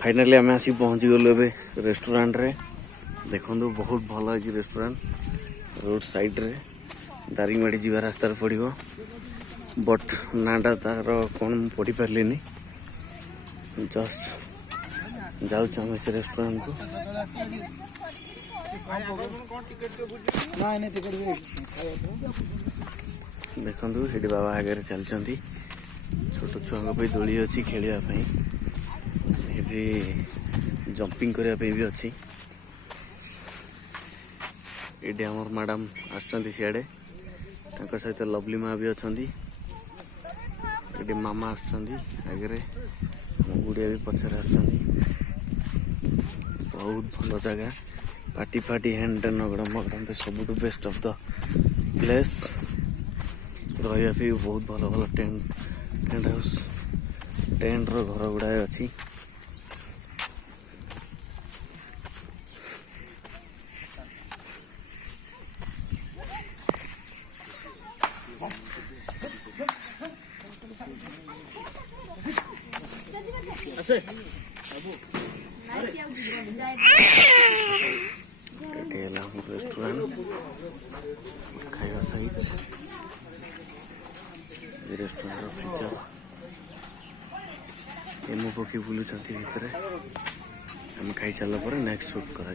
Finally आम आसी पहुँची गलु ए रेस्टोरेंट रे देखु बहुत भल है रेस्टोरेंट रोड साइड रे दारिंगबाड़ी जी रास्तार पड़ो बट नाटा तार कौन पढ़ी पार्ली जस्ट जाऊँ आम से रेस्टोरेंट को देखु ये बाबा आगे चलती छोट छुआ दोली अच्छी खेलवाई ये जंपिंग करने भी अच्छी ये आम मैडम आड़े सहित लवली माँ भी अच्छा ये मामा आगे गुड़िया भी पचर आ बहुत भल जगह पार्टी फाटी हैंड नगड़ मगड़ सब बेस्ट ऑफ द प्लेस रहा भी बहुत भल भल टेंट हाउस टेंट रो घर गुड़ाए अच्छी रेस्टोरेंट खाଇବା साइड रेस्टोरेंट फीचर एमो पक्षी बुलूँ भितर आम खाई सारा नेक्स्ट शूट करा।